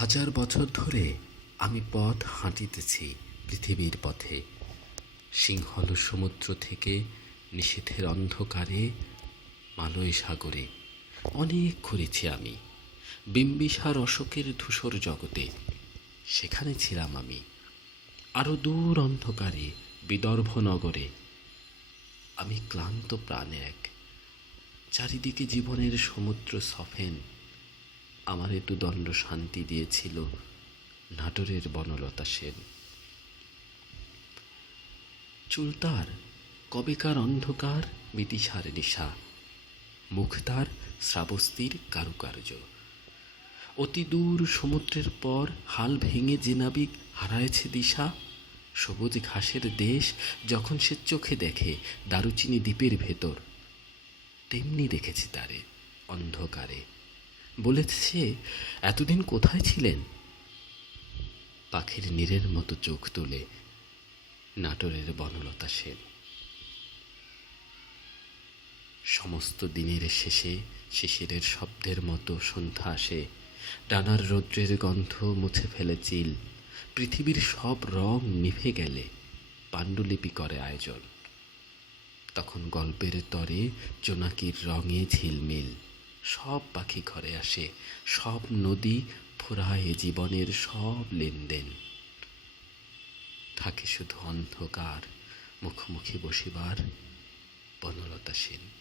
হাজার বছর ধরে আমি পথ হাঁটিতেছি পৃথিবীর পথে। সিংহল সমুদ্র থেকে নিষেধের অন্ধকারে মালয় সাগরে অনেক ঘুরেছি আমি। বিম্বিসার অশোকের ধূসর জগতে সেখানে ছিলাম আমি। আরো দূর অন্ধকারে বিদর্ভ নগরে আমি ক্লান্ত প্রাণ এক। চারিদিকে জীবনের সমুদ্র সফেন। আমার দণ্ড শান্তি দিয়েছিল নাটোরের বনলতা সেন। চুলতার কবেকার অন্ধকার বিদিশার নিশা, মুখ তার শ্রাবস্তির কারুকার্য। অতি দূর সমুদ্রের পর হাল ভেঙে যে নাবিক হারায়েছে দিশা, সবুজ ঘাসের দেশ যখন সে চোখে দেখে দারুচিনি দ্বীপের ভেতর, তেমনি দেখেছি তারে অন্ধকারে। বলেছে, এতদিন কোথায় ছিলেন? পাখির নীরের মতো চোখ তুলে নাটোরের বনলতা সেন। সমস্ত দিনের শেষে শিশিরের শব্দের মতো সন্ধ্যা আসে। ডানার রৌদ্রের গন্ধ মুছে ফেলে চিল। পৃথিবীর সব রং নিভে গেলে পাণ্ডুলিপি করে আয়োজন। তখন গল্পের তরে জোনাকির রঙে ঝিলমিল। সব পাখি ঘরে আসে, সব নদী ফুরায় জীবনের সব লেনদেন। থাকে শুধু অন্ধকার, মুখোমুখি বসিবার বনলতা সেন।